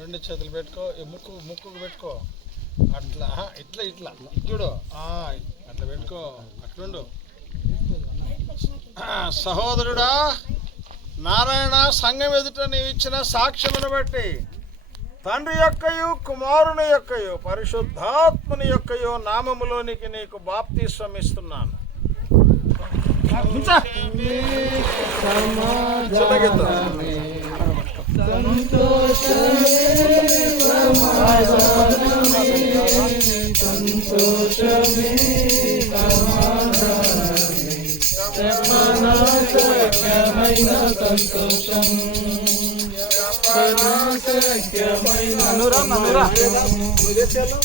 రెండు చేతులు పెట్టుకో ముక్కు ముక్కుకు పెట్టుకో. అట్లా ఇట్లా ఇట్లా. ఇటు చూడు. ఆ, అట్లా పెట్టుకో. అట్లుండు. ఆ, సహోదరుడా నారాయణ సంఘం ఎదుట నీవు ఇచ్చిన సాక్ష్యమును బట్టి తండ్రి యొక్కయు కుమారుని యొక్కయు పరిశుద్ధాత్ముని యొక్కయు నామములోనికి నీకు బాప్తిస్వం ఇస్తున్నాను. చిన్నగెత్తు.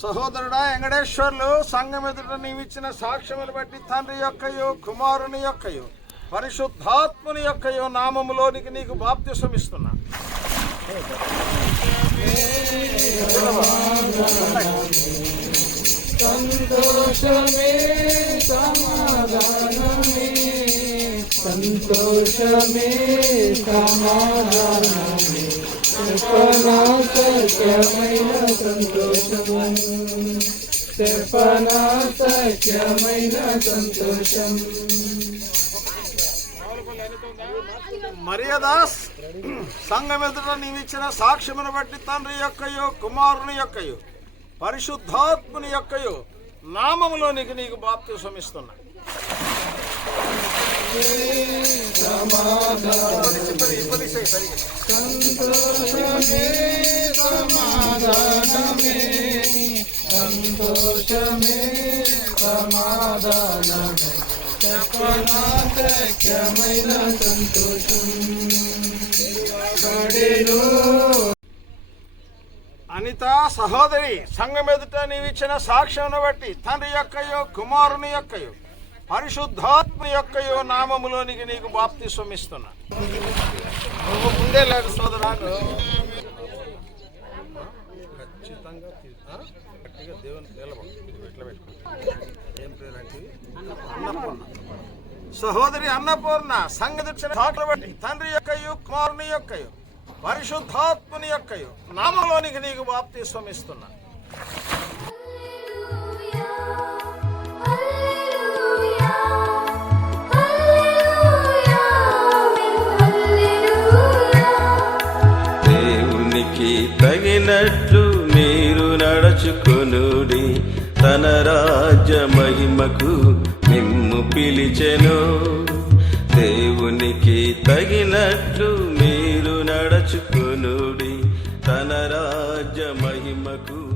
సహోదరుడా వెంకటేశ్వర్లు సంఘమిత్రుడు నీవిచ్చిన సాక్ష్యములు బట్టి తండ్రి యొక్కయు కుమారుని యొక్కయు పరిశుద్ధాత్ముని యొక్కయు నామములోనికి నీకు బాప్తిసం ఇస్తున్నా సంతోషమే సమాధానమే సంతోషమే సమాధానమే చెప్పనా సత్యమైన సంతోషము చెప్పనా సత్యమైన సంతోషం మరియదాస్ సంఘం నీవిచ్చిన సాక్ష్యమును బట్టి తండ్రి యొక్కయు కుమారుని యొక్కయు పరిశుద్ధాత్ముని యొక్కయు నామములో నీకు నీకు బాప్తి ఇప్పటి- సంతోషమే సమాధానమే. సంతోషం అనిత సహోదరి సంఘం ఎదుట నీవిచ్చిన సాక్ష్యమును బట్టి తండ్రి యొక్కయో కుమారుని యొక్కయో పరిశుద్ధాత్మ యొక్కయో నామములోనికి నీకు బాప్తి ఇస్తున్నా నువ్వు ముందే లేదు సోదరాను గట్టిగా దేవుని నిలబడు. ఏం పేరు అంటే అన్నపూర్ణ సహోదరి అన్నపూర్ణ సంగతిచ్చిన బట్టి తండ్రి యొక్కయు కుమారుని యొక్కయు పరిశుద్ధాత్ముని యొక్కయు నామలోనికి నీకు బాప్తి ఇస్తున్నా పరచుకొనుడి తన రాజ్య మహిమకు మిమ్ము పిలిచెను. దేవునికి తగినట్లు మీరు నడుచుకొనుడి తన రాజ్య మహిమకు